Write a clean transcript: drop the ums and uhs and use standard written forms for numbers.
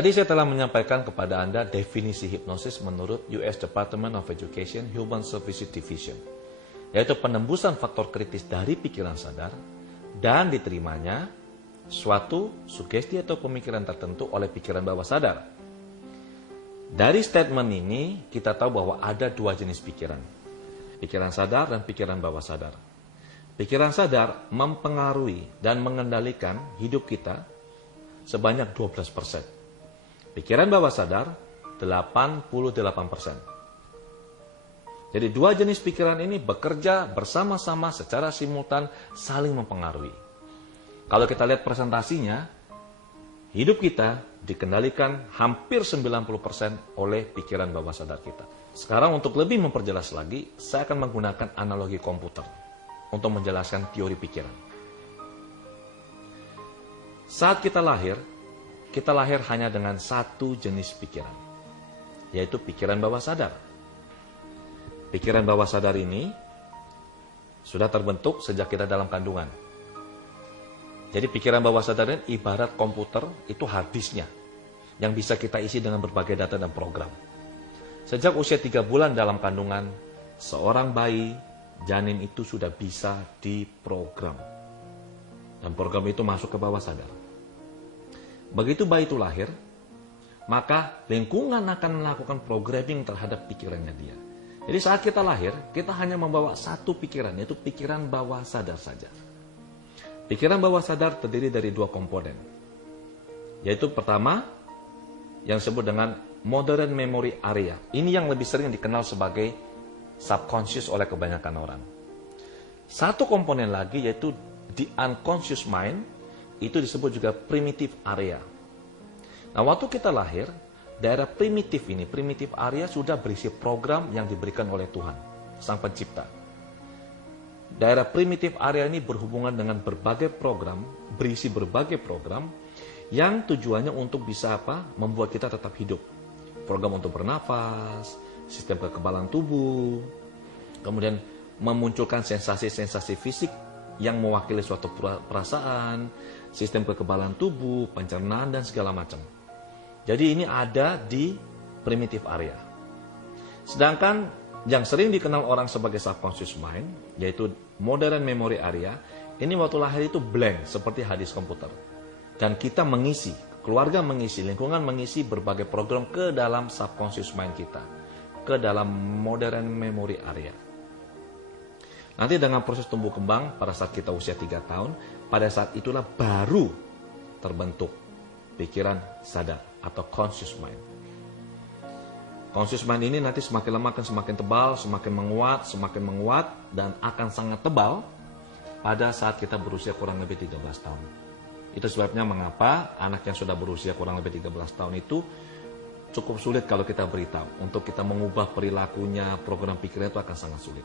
Tadi saya telah menyampaikan kepada Anda definisi hipnosis menurut US Department of Education Human Services Division, yaitu penembusan faktor kritis dari pikiran sadar dan diterimanya suatu sugesti atau pemikiran tertentu oleh pikiran bawah sadar. Dari statement ini kita tahu bahwa ada dua jenis pikiran, pikiran sadar dan pikiran bawah sadar. Pikiran sadar mempengaruhi dan mengendalikan hidup kita sebanyak 12%. Pikiran bawah sadar 88%. Jadi dua jenis pikiran ini bekerja bersama-sama secara simultan saling mempengaruhi. Kalau kita lihat presentasinya, hidup kita dikendalikan hampir 90% oleh pikiran bawah sadar kita. Sekarang untuk lebih memperjelas lagi, saya akan menggunakan analogi komputer untuk menjelaskan teori pikiran. Saat kita lahir hanya dengan satu jenis pikiran, yaitu pikiran bawah sadar. Pikiran bawah sadar ini sudah terbentuk sejak kita dalam kandungan. Jadi pikiran bawah sadar ini ibarat komputer, itu hard disknya, yang bisa kita isi dengan berbagai data dan program. Sejak usia 3 bulan dalam kandungan, seorang bayi, janin itu sudah bisa diprogram. Dan program itu masuk ke bawah sadar. Begitu bayi itu lahir, maka lingkungan akan melakukan programming terhadap pikirannya dia. Jadi saat kita lahir, kita hanya membawa satu pikiran, yaitu pikiran bawah sadar saja. Pikiran bawah sadar terdiri dari dua komponen. Yaitu pertama, yang disebut dengan modern memory area. Ini yang lebih sering dikenal sebagai subconscious oleh kebanyakan orang. Satu komponen lagi yaitu the unconscious mind, itu disebut juga primitive area. Nah, waktu kita lahir, daerah primitif ini, primitive area sudah berisi program yang diberikan oleh Tuhan, Sang Pencipta. Daerah primitive area ini berhubungan dengan berbagai program, berisi berbagai program, yang tujuannya untuk bisa apa? Membuat kita tetap hidup. Program untuk bernafas, sistem kekebalan tubuh, kemudian memunculkan sensasi-sensasi fisik yang mewakili suatu perasaan, sistem kekebalan tubuh, pencernaan, dan segala macam. Jadi ini ada di primitive area. Sedangkan yang sering dikenal orang sebagai subconscious mind, yaitu modern memory area, ini waktu lahir itu blank, seperti hard disk komputer. Dan kita mengisi, keluarga mengisi, lingkungan mengisi berbagai program ke dalam subconscious mind kita, ke dalam modern memory area. Nanti dengan proses tumbuh kembang pada saat kita usia 3 tahun, pada saat itulah baru terbentuk pikiran sadar atau conscious mind. Conscious mind ini nanti semakin lama akan semakin tebal, semakin menguat, dan akan sangat tebal pada saat kita berusia kurang lebih 13 tahun. Itu sebabnya mengapa anak yang sudah berusia kurang lebih 13 tahun itu cukup sulit kalau kita beritahu. Untuk kita mengubah perilakunya, program pikirnya itu akan sangat sulit.